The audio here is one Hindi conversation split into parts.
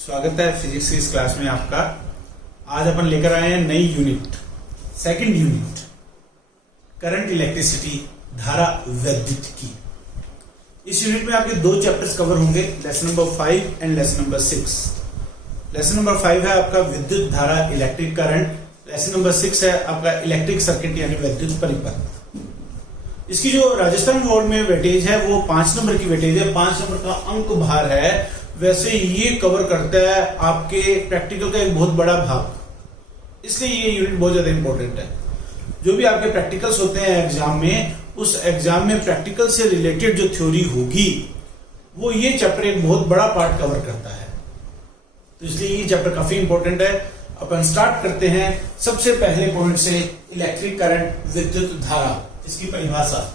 स्वागत है फिजिक्स की इस क्लास में आपका। आज अपन लेकर आए हैं नई unit, second unit, current electricity, धारा विद्युत की। इस यूनिट में आपके दो चैप्टर्स कवर होंगे, lesson number 5 and lesson number 6। Lesson number 5 है आपका विद्युत धारा, इलेक्ट्रिक करंट। लेसन नंबर 6 है आपका इलेक्ट्रिक सर्किट यानी विद्युत परिपथ। इसकी जो राजस्थान बोर्ड में वेटेज है वो 5 नंबर की वेटेज है, 5 नंबर का अंक भार है। वैसे ये कवर करता है आपके प्रैक्टिकल का एक बहुत बड़ा भाग, इसलिए ये यूनिट बहुत ज्यादा इंपॉर्टेंट है। जो भी आपके प्रैक्टिकल्स होते हैं एग्जाम में, उस एग्जाम में प्रैक्टिकल से रिलेटेड जो थ्योरी होगी वो ये चैप्टर एक बहुत बड़ा पार्ट कवर करता है, तो इसलिए ये चैप्टर काफी इंपॉर्टेंट है। अपन स्टार्ट करते हैं सबसे पहले पॉइंट से, इलेक्ट्रिक करंट, विद्युत धारा, इसकी परिभाषा।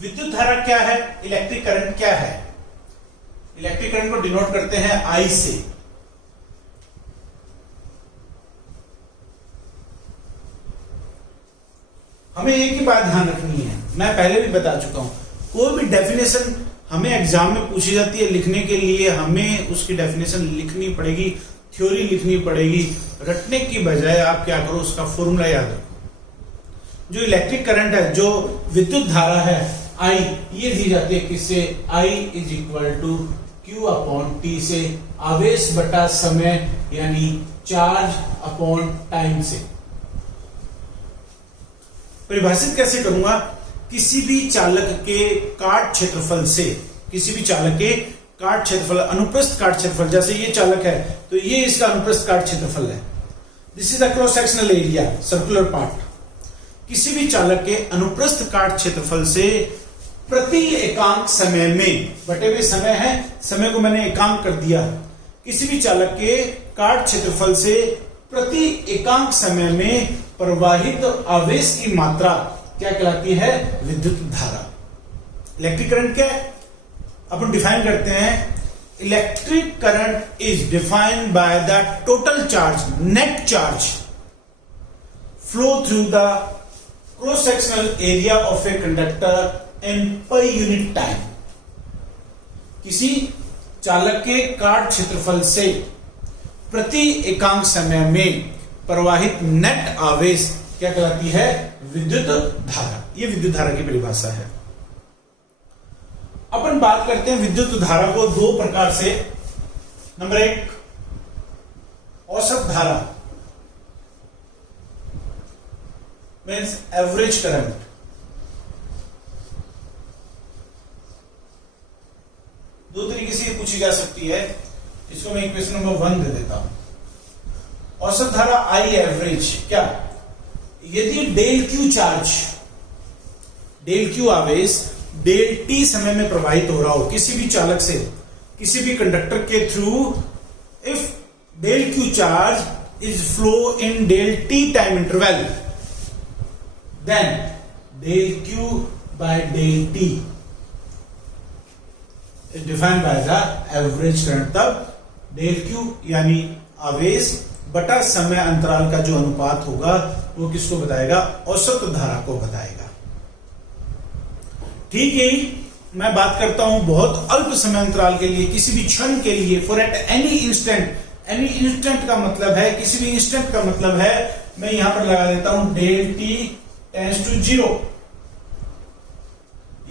विद्युत धारा क्या है, इलेक्ट्रिक करंट क्या है? इलेक्ट्रिक करंट को डिनोट करते हैं आई से। हमें एक ही बात ध्यान रखनी है, मैं पहले भी बता चुका हूं, कोई भी डेफिनेशन हमें एग्जाम में पूछी जाती है, लिखने के लिए हमें उसकी डेफिनेशन लिखनी पड़ेगी, थ्योरी लिखनी पड़ेगी। रटने की बजाय आप क्या करो, उसका फॉर्मूला याद रखो। जो इलेक्ट्रिक करंट है, जो विद्युत धारा है आई, ये दी जाती है किससे? I is equal to Q upon T से, आवेश बटा समय यानी चार्ज अपॉन टाइम से। परिभाषित कैसे करूंगा? किसी भी चालक के काट क्षेत्रफल से, किसी भी चालक के काट क्षेत्रफल, अनुप्रस्थ काट क्षेत्रफल, जैसे ये चालक है तो ये इसका अनुप्रस्थ काट क्षेत्रफल है। This is the cross sectional area, circular part. किसी भी चालक के अनुप्रस्थ काट क्षेत्रफल से प्रति एकांक समय में, बटे हुए समय है, समय को मैंने एकांक कर दिया, किसी भी चालक के काट क्षेत्रफल से प्रति एकांक समय में प्रवाहित आवेश की मात्रा क्या कहलाती है? विद्युत धारा। इलेक्ट्रिक करंट क्या है? अपन डिफाइन करते हैं, electric current is defined by the total charge, net charge flow through the cross sectional area of a conductor in per unit time. किसी चालक के काट क्षेत्रफल से प्रति एकांक समय में प्रवाहित नेट आवेश क्या कहलाती है? विद्युत धारा। ये विद्युत धारा की परिभाषा है। अपन बात करते हैं विद्युत धारा को दो प्रकार से। नंबर 1, औसत धारा, मीन्स एवरेज करंट। दो तरीके से पूछी जा सकती है, इसको मैं इक्वेशन नंबर 1 दे देता हूं। औसत धारा आई एवरेज क्या? यदि del Q charge, del Q आवेश डेल टी समय में प्रवाहित हो रहा हो किसी भी चालक से, किसी भी कंडक्टर के through, if del Q charge is flow in del T time interval, then del Q by del T is defined by the average current. तब डेल क्यू यानी आवेश बटा समय अंतराल का जो अनुपात होगा वो किसको बताएगा? औसत धारा को बताएगा। ठीक है, मैं बात करता हूं बहुत अल्प समय अंतराल के लिए, किसी भी क्षण के लिए, for at any instant. Any instant का मतलब है, किसी भी इंस्टेंट का मतलब है, मैं यहां पर लगा देता हूं डेल टी टेंड्स टू 0।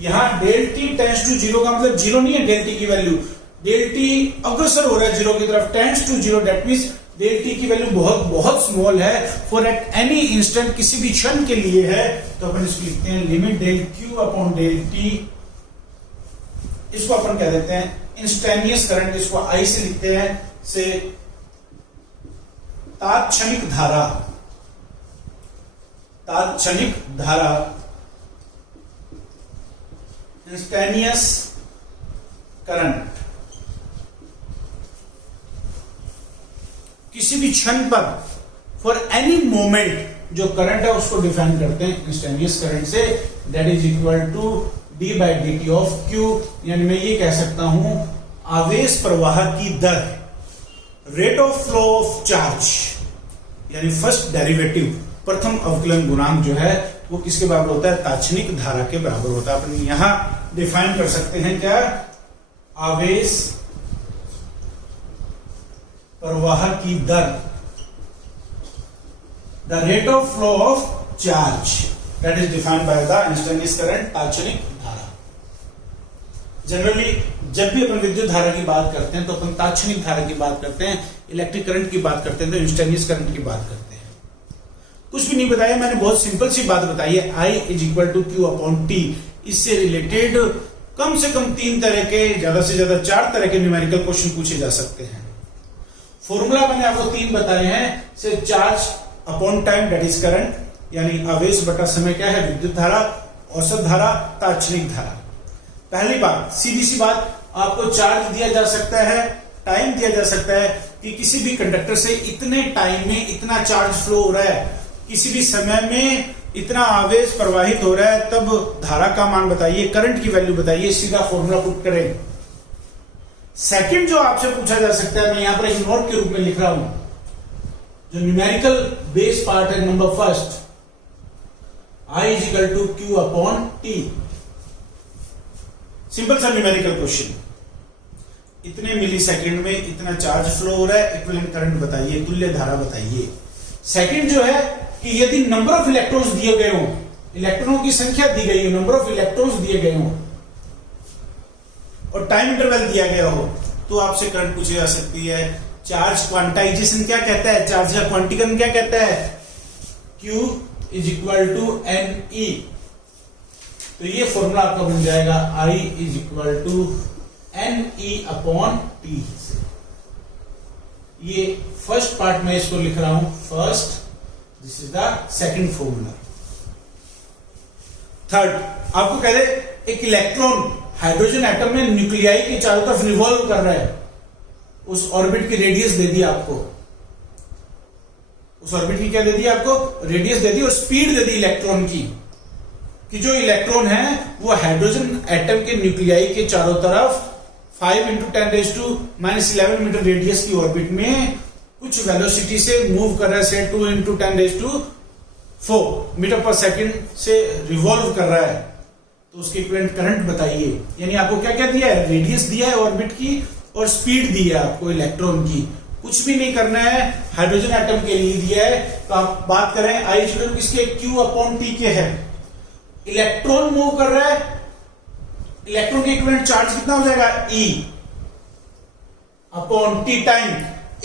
यहां डेल टी टेंड्स टू 0 का मतलब 0 नहीं है डेल टी की वैल्यू, डेल टी अग्रसर हो रहा है 0 की तरफ, tends to 0, that means del T की वैल्यू बहुत बहुत स्मॉल है, फॉर एट एनी इंस्टेंट, किसी भी क्षण के लिए है। तो अपन इसको लिखते हैं limit del Q upon del T, इसको अपन कह देते हैं इंस्टेंटेनियस करंट, इसको आई से लिखते हैं, से तात्क्षणिक धारा, तात्क्षणिक धारा, इंस्टेंटेनियस करंट। किसी भी क्षण पर, फॉर एनी मोमेंट, जो करंट है उसको डिफाइन करते हैं इंस्टेंटेनियस करंट से, that is equal to D by D T of Q. यानी मैं ये कह सकता हूं आवेश प्रवाह की दर, rate of flow of charge, यानी फर्स्ट डेरिवेटिव, प्रथम अवकलन गुणांक जो है वो किसके बराबर होता है? तात्क्षणिक धारा के बराबर होता है। अपन यहां डिफाइन कर सकते हैं क्या? आवेश प्रवाह की दर, the rate of flow of charge, that is defined by the instantaneous current, तात्क्षणिक धारा। जनरली जब भी अपन विद्युत धारा की बात करते हैं तो अपन तात्क्षणिक धारा की बात करते हैं, इलेक्ट्रिक करंट की बात करते हैं तो इंस्टेंटेनियस करंट की बात करते हैं। कुछ भी नहीं बताया मैंने, बहुत सिंपल सी बात बताई है, I is equal to Q upon T. इससे रिलेटेड कम से कम 3 तरह के, ज्यादा से ज्यादा 4 तरह के न्यूमेरिकल क्वेश्चन पूछे जा सकते हैं। फॉर्मूला मैंने आपको 3 बताए हैं, से charge upon time that is current, यानी आवेश बटा समय क्या है? विद्युत धारा, औसत धारा, तात्क्षणिक धारा। पहली बात, सीधी सी बात, आपको चार्ज दिया जा सकता है, टाइम दिया जा सकता है कि किसी भी कंडक्टर से इतने टाइम में इतना चार्ज फ्लो हो रहा है, किसी भी समय में इतना आवेश प्रवाहित हो रहा है, तब धारा का मान बताइए, करंट की वैल्यू बताइए, सीधा फॉर्मूला पुट करें। सेकंड जो आपसे पूछा जा सकता है, मैं यहां पर एक नोट के रूप में लिख रहा हूं, जो न्यूमेरिकल बेस पार्ट है, number first, I is equal to Q upon T. Simple सा न्यूमेरिकल क्वेश्चन, इतने मिली सेकेंड में इतना चार्ज फ्लो हो रहा है, इक्विवेलेंट करंट बताइए, तुल्य धारा बताइए। सेकंड जो है कि यदि नंबर ऑफ इलेक्ट्रॉन्स दिए गए हो, इलेक्ट्रॉनों की संख्या दी गई हो, नंबर ऑफ इलेक्ट्रॉन्स दिए गए हो और टाइम इंटरवल दिया गया हो, तो आपसे करंट पूछी जा सकती है। चार्ज क्वांटाइजेशन क्या कहता है? चार्ज का क्वांटिकन क्या कहता है? Q is equal to N E. तो ये फॉर्मूला आपका बन जाएगा I is equal to N E upon T. ये फर्स्ट पार्ट में इसको लिख रहा हूं, first, this is the second formula. Third, आपको कह दे एक इलेक्ट्रॉन हाइड्रोजन एटम में न्यूक्लियाई के चारों तरफ रिवॉल्व कर रहा है, उस ऑर्बिट की रेडियस दे दी आपको, उस ऑर्बिट की क्या दे दी आपको? रेडियस दे दी, और स्पीड दे दी इलेक्ट्रॉन की, कि जो इलेक्ट्रॉन है वो हाइड्रोजन एटम के न्यूक्लियाई के चारों तरफ 5 × 10⁻11 मीटर रेडियस की ऑर्बिट में कुछ वेलोसिटी से मूव कर रहा है, से 2 × 10⁴ मीटर पर सेकंड से रिवॉल्व कर रहा है, तो उसके इक्विवेलेंट करंट बताइए। यानी आपको क्या क्या दिया है? रेडियस दिया है ऑर्बिट की और स्पीड दी है आपको इलेक्ट्रॉन की। कुछ भी नहीं करना है, हाइड्रोजन एटम के लिए दिया है, तो आप बात करें I इक्वल किसके? Q अपॉन टी के है। इलेक्ट्रॉन मूव कर रहा है, इलेक्ट्रॉन के इक्विवेलेंट चार्ज कितना हो जाएगा? E upon T time.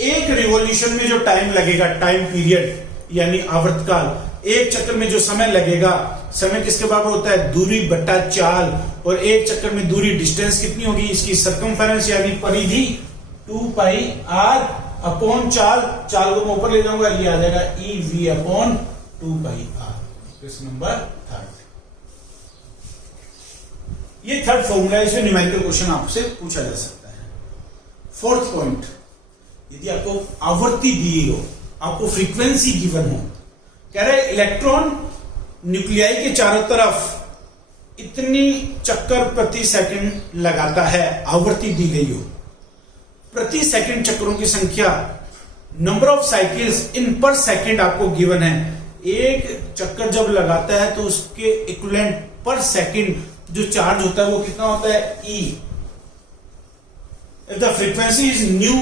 एक रिवॉल्यूशन में जो टाइम लगेगा, टाइम पीरियड यानी आवर्तकाल, एक चक्कर में जो समय लगेगा, समय किसके बराबर होता है? दूरी बटा चाल, और एक चक्कर में दूरी डिस्टेंस कितनी होगी? इसकी सर्कमफेरेंस यानी परिधि 2πr अपॉन चाल। चाल को मैं ऊपर ले जाऊंगा, ये आ जाएगा EV upon 2πr। Question number third, ये थर्ड फॉर्मूला है, इसमें न्यूमेरिकल क्वेश्चन आपसे पूछा जा सकता है। फोर्थ पॉइंट, यदि आपको आवृत्ति दी हो, आपको फ्रीक्वेंसी गिवन हो, कह रहे इलेक्ट्रॉन न्यूक्लियाई के चारों तरफ इतनी चक्कर प्रति सेकंड लगाता है, आवृत्ति दी गई हो, प्रति सेकंड चक्रों की संख्या, नंबर ऑफ साइकिल्स इन पर सेकंड आपको गिवन है। एक चक्कर जब लगाता है तो उसके इक्विवेलेंट पर सेकंड जो चार्ज होता है वो कितना होता है? E। If the frequency is nu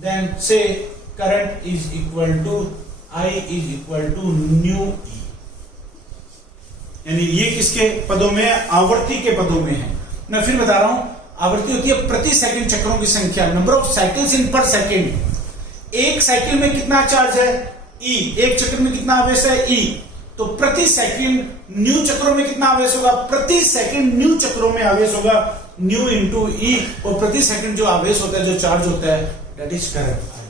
then say current is equal to I is equal to nu E। यानी ये किसके पदों में है? आवर्ती के पदों में है। मैं फिर बता रहा हूं, आवृत्ति होती है प्रति सेकंड चक्रों की संख्या, नंबर ऑफ साइकिल्स इन पर सेकंड। एक साइकिल में कितना चार्ज है? E। एक चक्र में कितना आवेश है? E। तो प्रति सेकंड न्यू चक्रों में कितना आवेश होगा? प्रति सेकंड न्यू चक्रों में आवेश होगा न्यू इंटू E, और प्रति सेकंड जो आवेश होता है, जो चार्ज होता है, दैट इज करंट I।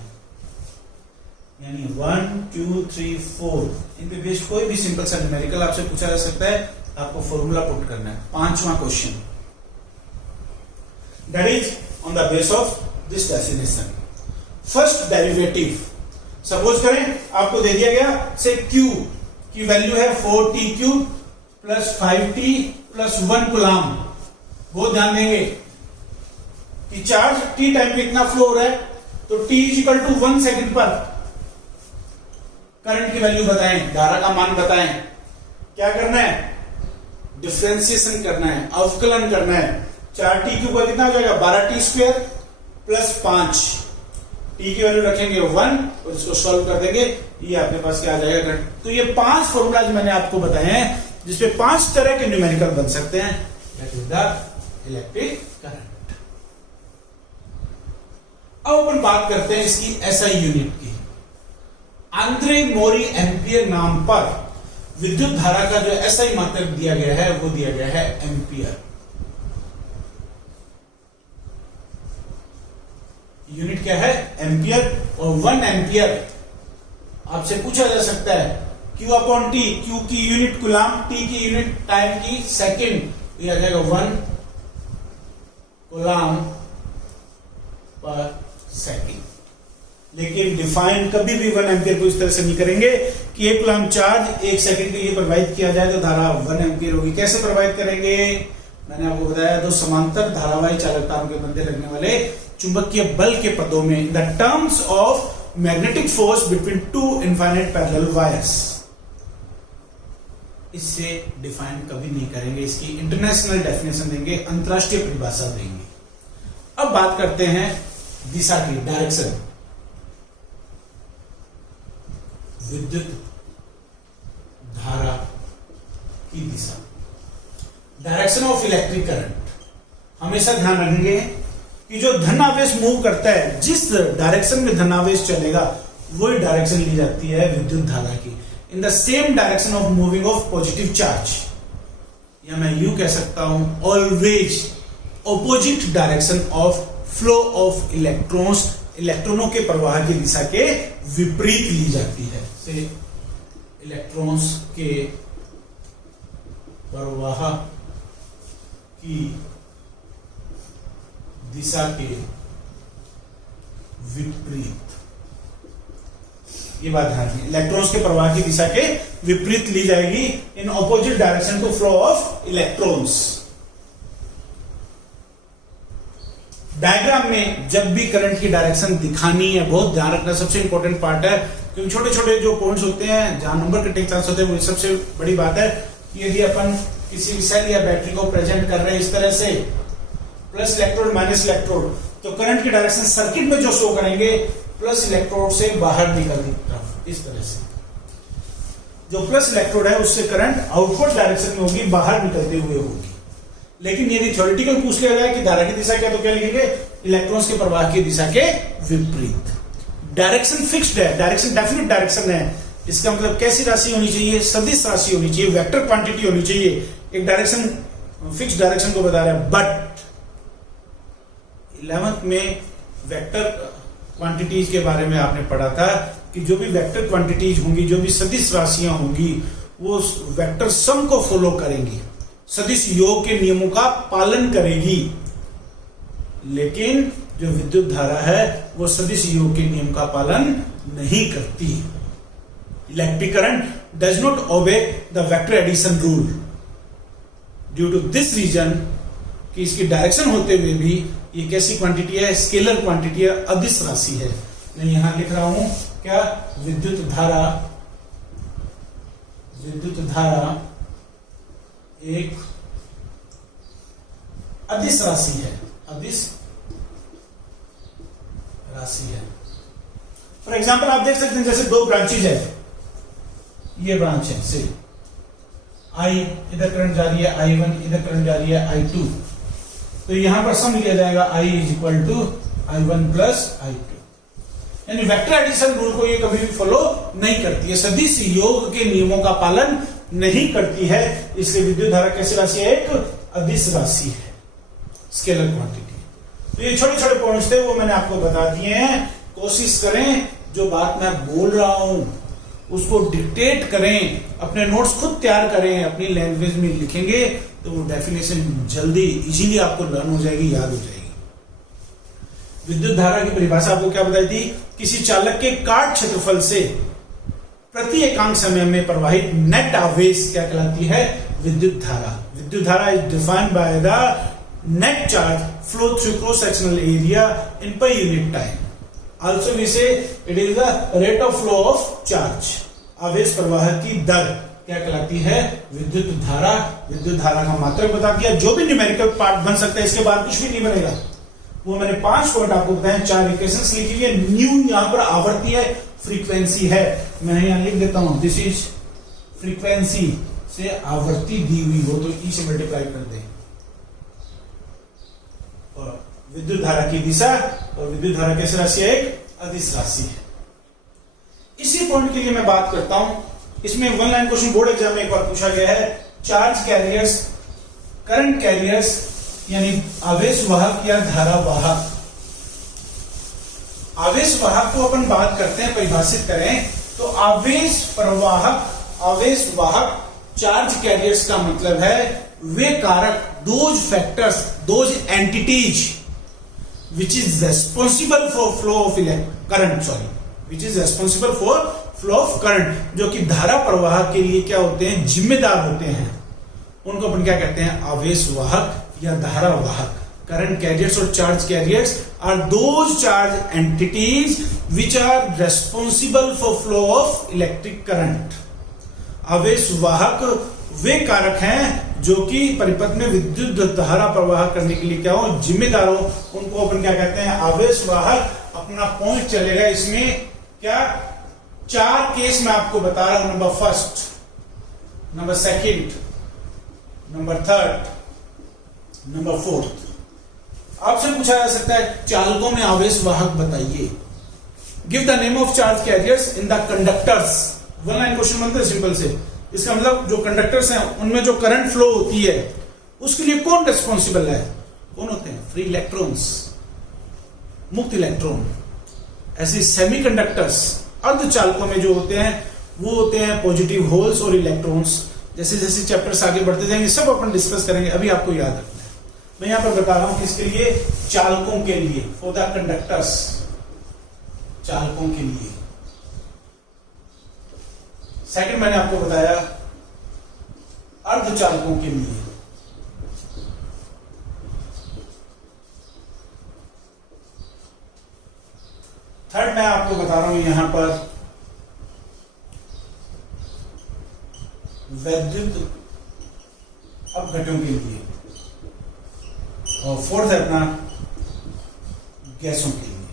यानी 1 2 3 4 इन पे बेस्ड कोई भी सिंपल सा न्यूमेरिकल आपसे पूछा जा सकता है, आपको फॉर्मूला पुट करना है। पांचवा question, that is on the base of this definition. First derivative, suppose करें आपको दे दिया गया से Q की वैल्यू है 4t³ plus 5t plus 1 coulomb. वो ध्यान देंगे कि चार्ज t टाइम पे कितना फ्लो हो रहा है, तो t is equal to 1 second पर करंट की वैल्यू बताएं, धारा का मान बताएं। क्या करना है, डिफरेंशिएशन करना है, अवकलन करना है। 4t क्यूब का कितना हो जाएगा 12t स्क्वायर प्लस 5, t की वैल्यू रखेंगे 1 और इसको सॉल्व कर देंगे, ये आपके पास क्या आ जाएगा। तो ये 5 फॉर्मूलाज मैंने आपको बताए हैं जिसपे 5 तरह के न्यूमेरिकल बन सकते हैं, that is the electric current. अब अपन बात करते हैं इसकी एसआई यूनिट की। आंद्रे मोरी एम्पियर नाम पर विद्युत धारा का जो एसआई मात्रक दिया गया है वो दिया गया है एम्पियर। यूनिट क्या है, एम्पियर। और 1 एम्पियर आपसे पूछा जा सकता है Q अपॉन टी, Q की यूनिट कूलाम, T की यूनिट टाइम की सेकेंड, तो आ जाएगा 1 कूलाम पर सेकेंड। लेकिन डिफाइन कभी भी 1 एम्पियर को इस तरह से नहीं करेंगे कि 1 कूलाम चार्ज 1 सेकंड के लिए प्रवाहित किया जाए तो धारा 1 एम्पियर होगी। कैसे प्रवाहित करेंगे, मैंने आपको बताया, दो समांतर धारावाही चालकताओं के मध्य लगने वाले चुंबकीय बल के पदों में, in the terms of magnetic force between 2 infinite parallel wires. इससे डिफाइन कभी नहीं करेंगे, इसकी इंटरनेशनल डेफिनेशन देंगे, अंतरराष्ट्रीय परिभाषा देंगे। अब बात करते हैं दिशा की, डायरेक्शन, विद्युत धारा की दिशा, डायरेक्शन ऑफ इलेक्ट्रिक करंट। हमेशा ध्यान रखेंगे कि जो धन आवेश मूव करता है, जिस डायरेक्शन में धन आवेश चलेगा वही डायरेक्शन ली जाती है विद्युत धारा की, in the same direction of moving of positive charge, या मैं यूं कह सकता हूं always opposite direction of flow of electrons, इलेक्ट्रॉनों के प्रवाह की दिशा के विपरीत ली जाती है। से इलेक्ट्रॉन्स के प्रवाह की दिशा के विपरीत, ये बात ध्यान रखिए, इलेक्ट्रॉन्स के प्रवाह की दिशा के विपरीत ली जाएगी, in opposite direction to flow of electrons. Diagram में जब भी करंट की डायरेक्शन दिखानी है, बहुत ध्यान रखना, सबसे इंपॉर्टेंट पार्ट है, क्योंकि छोटे छोटे जो पॉइंट्स होते हैं जहां नंबर कटने के चांस होते हैं, वो सबसे बड़ी बात है कि यदि अपन किसी सेल या बैटरी को प्रेजेंट कर रहे हैं इस तरह से, प्लस इलेक्ट्रोड माइनस इलेक्ट्रोड, तो करंट की डायरेक्शन सर्किट में जो शो करेंगे प्लस इलेक्ट्रोड से बाहर निकलती तरफ, इस तरह से। जो प्लस इलेक्ट्रोड है उससे करंट आउटवर्ड डायरेक्शन में होगी, बाहर निकलते हुए होगी। लेकिन यदि थ्योरेटिकल पूछ लिया जाए कि धारा की दिशा क्या, तो क्या लिखेंगे, इलेक्ट्रॉन्स के प्रवाह की दिशा के विपरीत। डायरेक्शन फिक्स्ड है, डायरेक्शन डेफिनेट डायरेक्शन है, इसका मतलब कैसी राशि होनी चाहिए, सदिश राशि होनी चाहिए, वेक्टर क्वांटिटी होनी चाहिए। एक डायरेक्शन फिक्स्ड डायरेक्शन को बता रहा है, बट 11th में वेक्टर क्वांटिटीज के बारे में आपने पढ़ा था कि जो भी वेक्टर क्वांटिटीज होंगी, जो भी सदिश राशियां होंगी, वो वेक्टर सम को फॉलो करेंगी, सदिश योग के नियमों का पालन करेगी। लेकिन जो विद्युत धारा है वो सदिश योग के नियम का पालन नहीं करती। Electric current does not obey the vector addition rule due to this reason, कि इसकी डायरेक्शन होते हुए भी ये कैसी क्वांटिटी है, स्केलर क्वांटिटी है, अदिश राशि है। मैं यहां लिख रहा हूं क्या, विद्युत धारा एक अदिश राशि है, अदिश राशि है। फॉर एग्जाम्पल आप देख सकते हैं जैसे दो ब्रांचेज है, ये ब्रांच है, से आई इधर करंट जा रही है, I1 इधर करंट जा रही है, I2, तो यहां पर सम लिया जाएगा I is equal to I1 plus I2। यानी वेक्टर एडिशन रूल को ये कभी भी फॉलो नहीं करती है, सदिश योग के नियमों का पालन नहीं करती है, इसलिए विद्युत धारा कैसी राशि है, एक अदिश राशि है, स्केलर क्वांटिटी। तो ये छोटे छोटे पॉइंट्स थे, वो मैंने आपको बता दिए हैं। कोशिश करें जो बात मैं बोल रहा हूं उसको डिक्टेट करें, अपने नोट्स खुद तैयार करें, अपनी लैंग्वेज में लिखेंगे तो वो डेफिनेशन जल्दी इजीली आपको लर्न हो जाएगी, याद हो जाएगी। विद्युत धारा की परिभाषा आपको क्या बताई थी, किसी चालक के काट क्षेत्रफल से प्रति एकांक समय में प्रवाहित नेट आवेश क्या कहलाती है, विद्युत धारा। विद्युत धारा is defined by the net charge flow through cross sectional area in per unit time. Also we say it is the rate of flow of charge, आवेश प्रवाह की दर, क्या कहलाती है? विद्युत धारा। विद्युत धारा का मात्रक बता दिया। जो भी न्यूमेरिकल पार्ट बन सकता है, इसके बाद कुछ भी नहीं बनेगा। वो मैंने 5 पॉइंट आपको बताए, 4 इक्वेशंस लिखी हुई है। न्यू यहां पर आवर्ती है, फ्रीक्वेंसी है, मैं यहां लिख देता हूं, दिस इज फ्रीक्वेंसी से आवर्ती दी हुई हो तो ई से मल्टीप्लाई कर दे। और विद्युत धारा की दिशा, और विद्युत धारा कैसी राशि है? एक अदिश राशि है। इसी पॉइंट के लिए मैं बात करता हूं। इसमें 1 लाइन क्वेश्चन बोर्ड एग्जाम में एक बार पूछा गया है। चार्ज कैरियर्स, करंट कैरियर्स यानी आवेश वाहक या धारा वाहक। आवेश वाहक को अपन बात करते हैं, परिभाषित करें तो आवेश प्रवाहक, आवेश वाहक, चार्ज कैरियर्स का मतलब है वे कारक, those factors, those entities which is responsible for flow of current, sorry, which is responsible for flow of current, जो कि धारा प्रवाह के लिए क्या होते हैं? जिम्मेदार होते हैं। उनको अपन क्या कहते हैं? आवेश वाहक या धारा वाहक। करंट कैरियर्स और charge carriers are those charge entities which are responsible for flow of electric current. आवेश वाहक वे कारक हैं जो कि परिपथ में विद्युत धारा प्रवाह करने के लिए क्या हो? जिम्मेदार हो। उनको अपन क्या कहते हैं? आवेश वाहक। अपना पॉइंट चलेगा इसमें क्या? 4 केस मैं आपको बता रहा हूं। Number first, number second, number third, number fourth. आपसे पूछा जा सकता है चालकों में आवेश वाहक बताइए। Give the name of charge carriers in the conductors. 1 line question बनता है सिंपल से। इसका मतलब जो कंडक्टर्स हैं उनमें जो करंट फ्लो होती है उसके लिए कौन रिस्पॉन्सिबल है? कौन होते हैं? फ्री इलेक्ट्रॉन्स, मुक्त इलेक्ट्रॉन। ऐसे सेमीकंडक्टर्स, अर्धचालकों में जो होते हैं वो होते हैं पॉजिटिव होल्स और इलेक्ट्रॉन्स। जैसे जैसे चैप्टर्स आगे बढ़ते जाएंगे सब अपन डिस्कस करेंगे, अभी आपको याद रखना है। मैं यहां पर बता रहा हूं किसके लिए? चालकों के लिए, फॉर द कंडक्टर्स, चालकों के लिए। सेकंड मैंने आपको बताया अर्धचालकों के लिए। थर्ड मैं आपको बता रहा हूं यहां पर वैद्युत अपघटों के लिए, और फोर्थ है अपना गैसों के लिए।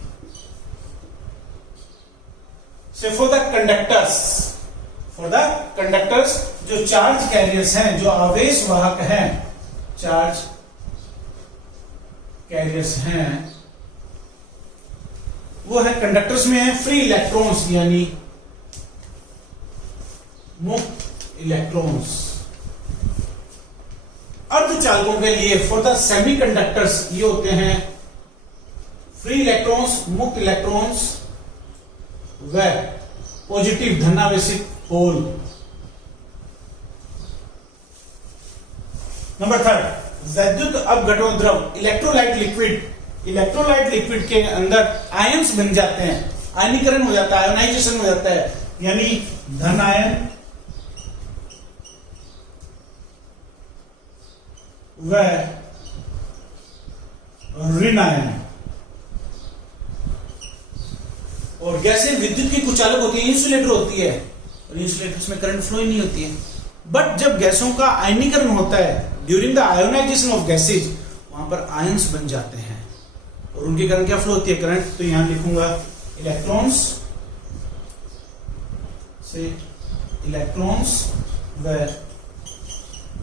से for the conductors, for the conductors जो चार्ज कैरियर्स हैं, जो आवेश वाहक हैं, चार्ज कैरियर्स हैं, वो है कंडक्टर्स में है फ्री इलेक्ट्रॉन्स यानी मुक्त इलेक्ट्रॉन्स। अर्धचालकों के लिए फॉर द सेमीकंडक्टर्स ये होते हैं फ्री इलेक्ट्रॉन्स, मुक्त इलेक्ट्रॉन्स व पॉजिटिव धनावेशित होल। नंबर थर्ड, वैद्युत अपघटन द्रव, इलेक्ट्रोलाइट लिक्विड। इलेक्ट्रोलाइट लिक्विड के अंदर आयंस बन जाते हैं, आयनीकरण हो जाता है, आयोनाइजेशन हो जाता है, यानी धन आयन व ऋण आयन। और गैसें विद्युत की कुचालक होती है, इंसुलेटर होती है, और इंसुलेटर्स में करंट फ्लो ही नहीं होती है। बट जब गैसों का आयनीकरण होता है during the ionisation of gases, वहां पर आयंस बन जाते हैं और उनके कारण क्या फ्लो होती है? करंट। तो यहां लिखूंगा इलेक्ट्रॉन्स से इलेक्ट्रॉन्स व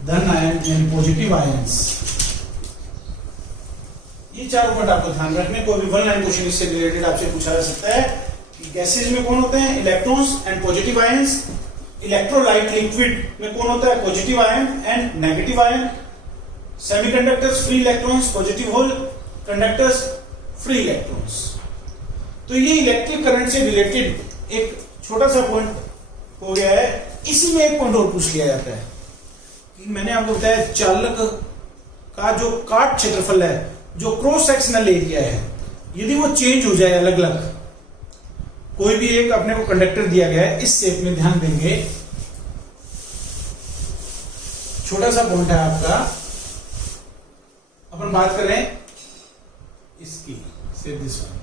धन आयन यानी पॉजिटिव आयंस। ये चारों पॉइंट आपको ध्यान रखने को। भी 1 लाइन क्वेश्चन इससे रिलेटेड आपसे पूछा जा सकता है कि गैसेज में कौन होते हैं? Electrons and positive ions. Electrolyte liquid में कौन होता है? Positive ion and negative ion. Semiconductors free electrons, positive hole. Conductors free electrons. तो ये इलेक्ट्रिक करंट से रिलेटेड एक छोटा सा पॉइंट हो गया है। इसी में एक पॉइंट और पूछ लिया जाता है कि मैंने आपको बताया चालक का जो काट क्षेत्रफल है, जो क्रॉस सेक्शनल एरिया है, यदि वो चेंज हो जाए अलग अलग, कोई भी एक अपने को कंडक्टर दिया गया है, इस शेप में ध्यान देंगे, छोटा सा पॉइंट है आपका, अपन बात कर रहे हैं इसकी से दिस वन।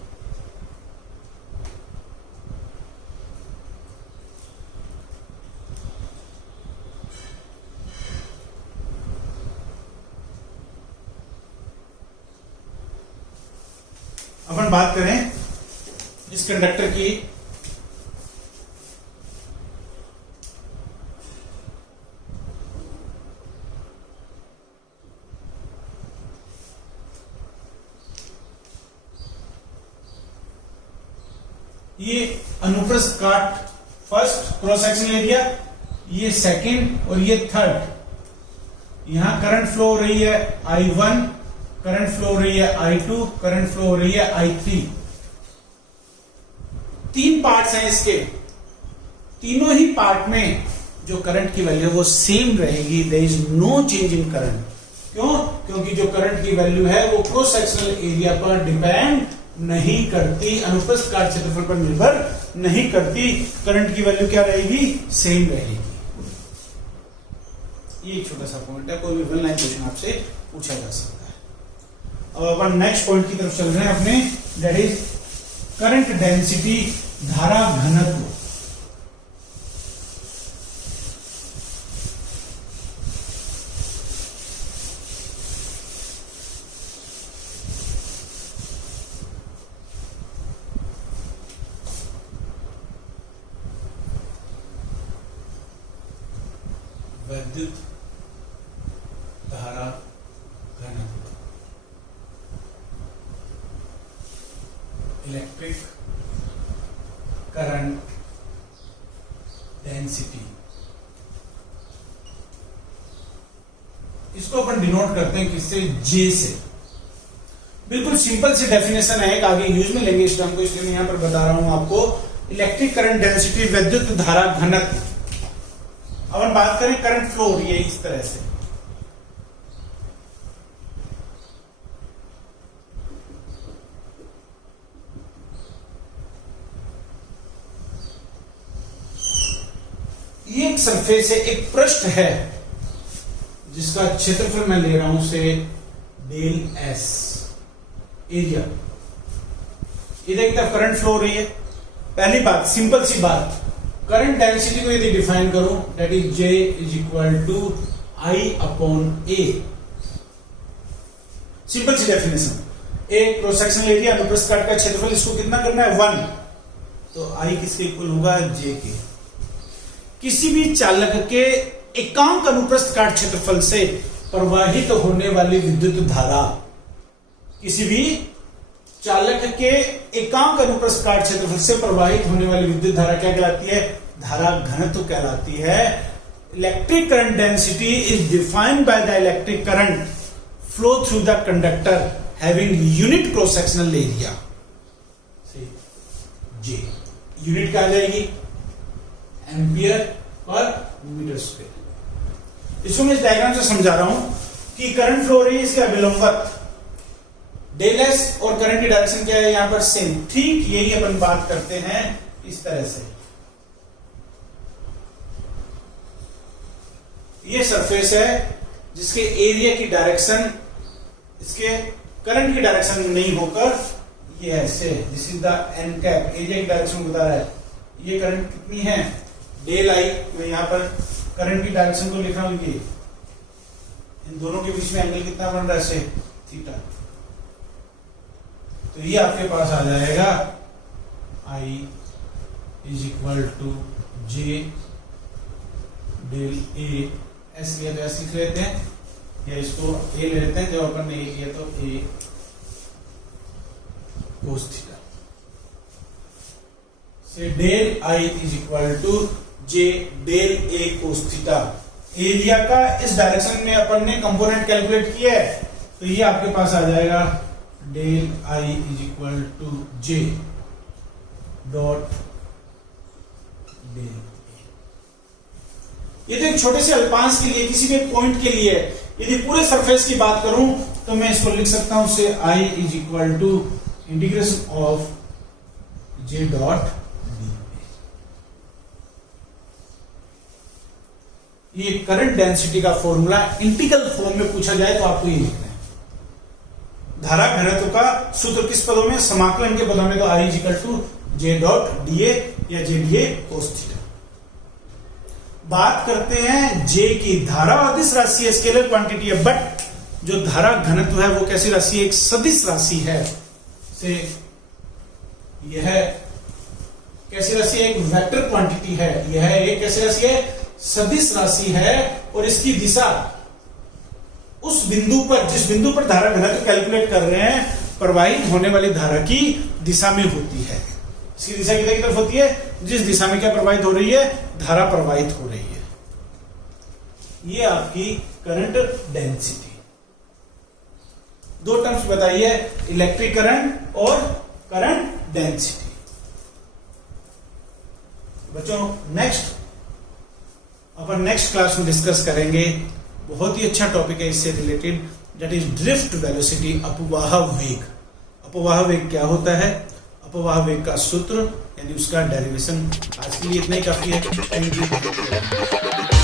अपन बात करें इस कंडक्टर की, ये अनुप्रस्थ काट फर्स्ट क्रॉस सेक्शनल एरिया, ये सेकंड और ये थर्ड। यहां करंट फ्लो हो रही है I1, करंट फ्लो हो रही है I2, करंट फ्लो हो रही है I3। तीन पार्ट्स हैं इसके, तीनों ही पार्ट में जो करंट की वैल्यू है वो सेम रहेगी, there is no change in current. क्यों? क्योंकि जो करंट की वैल्यू है वो क्रॉस सेक्शनल एरिया पर डिपेंड नहीं करती, अनुप्रस्थ काट क्षेत्रफल पर निर्भर नहीं करती। करंट की वैल्यू क्या रहेगी? सेम रहेगी। ये एक छोटा सा पॉइंट है, कोई भी वन लाइन क्वेश्चन आपसे पूछा जा सकता है। अब अपन नेक्स्ट पॉइंट की तरफ चल रहे हैं अपने, दैट इज करंट डेंसिटी, धारा घनत्व। विद्युत धारा घनत्व, इलेक्ट्रिक करंट डेंसिटी। इसको अपन डिनोट करते हैं किससे? J से। बिल्कुल सिंपल सी डेफिनेशन है, आगे यूज में लेंगे इस टर्म को, इसलिए मैं यहां पर बता रहा हूं आपको। इलेक्ट्रिक करंट डेंसिटी, विद्युत धारा घनत्व। अब बात करें करंट फ्लो हो रही है इस तरह से, ये एक सरफेस है, एक पृष्ठ है जिसका क्षेत्रफल मैं ले रहा हूं से डेल एस एरिया। इधर एक तरफ करंट फ्लो हो रही है। पहली बात, सिंपल सी बात, करंट डेंसिटी को यदि डिफाइन करूं, that is J is equal to I upon A। Simple सी डेफिनेशन। एक क्रॉस सेक्शनल एरिया, अनुप्रस्थ काट का क्षेत्रफल, इसको कितना करना है? 1। तो I किसके इक्वल होगा? J के। किसी भी चालक के एकांक अनुप्रस्थ काट क्षेत्रफल से प्रवाहित होने वाली विद्युत धारा, किसी भी चालक के एकांक अनुप्रस्थ काट क्षेत्रफल से प्रवाहित होने वाली विद्युत धारा क्या कहलाती है? धारा घनत्व कहलाती है। Electric current density is defined by the electric current flow through the conductor having unit cross sectional area. J unit क्या आ जाएगी? Ampere per metre square. इसको मैं इस डायग्राम से समझा रहा हूं कि करंट फ्लो हो रही है, इसका विलंबवत डेल एस और करंट की डायरेक्शन क्या है यहां पर? सेम। ठीक यही अपन बात करते हैं इस तरह से। ये सरफेस है जिसके एरिया की डायरेक्शन इसके करंट की डायरेक्शन में नहीं होकर ये ऐसे, this is the N cap, area की डायरेक्शन बता रहा है। ये करंट कितनी है? Del I. मैं यहां पर करंट की डायरेक्शन को लिख रहा हूं, ये इन दोनों के बीच में एंगल कितना बन रहा है? थीटा। तो ये आपके पास आ जाएगा I is equal to J del A। ऐसे लिया तो ऐसे लिख लेते हैं, या इसको A ले लेते हैं, जब अपन ने A किया तो A कोस थीटा से del I is equal to J del A cos theta. Area का इस डायरेक्शन में अपन ने कंपोनेंट कैलकुलेट किया है, तो ये आपके पास आ जाएगा del I is equal to J dot del A। ये तो एक छोटे से अल्पांश के लिए, किसी भी पॉइंट के लिए। यदि पूरे सरफेस की बात करूं तो मैं इसको लिख सकता हूं से I is equal to integration of J dot D। ये करंट डेंसिटी का फॉर्मूला इंटीग्रल फॉर्म में पूछा जाए तो आपको ये लिखना है। धारा घनत्व का सूत्र किस पदों में? समाकलन के पदों में। तो I is equal to J dot DA या JDA कोस थीटा। बात करते हैं J की। धारा अदिश राशि है, स्केलर क्वांटिटी है, बट जो धारा घनत्व है वो कैसी राशि है? एक सदिश राशि है। से यह कैसी राशि है? एक वेक्टर क्वांटिटी है। यह एक कैसी राशि है? सदिश राशि है। और इसकी दिशा उस बिंदु पर, जिस बिंदु पर धारा घनत्व कैलकुलेट कर रहे हैं, प्रवाहित होने वाली धारा की दिशा में होती है। इसकी दिशा किधर की तरफ होती है? जिस दिशा में क्या प्रवाहित हो रही है? धारा प्रवाहित हो रही है। ये आपकी करंट डेंसिटी। दो टर्म्स बताइए, इलेक्ट्रिक करंट और करंट डेंसिटी। बच्चों नेक्स्ट अपन नेक्स्ट क्लास में डिस्कस करेंगे, बहुत ही अच्छा टॉपिक है इससे related, that is drift velocity, अपवाह वेग। अपवाह वेग क्या होता है? अपवाह वेग का सूत्र यानी उसका डेरिवेशन। आज के लिए इतना ही काफी है। Thank you.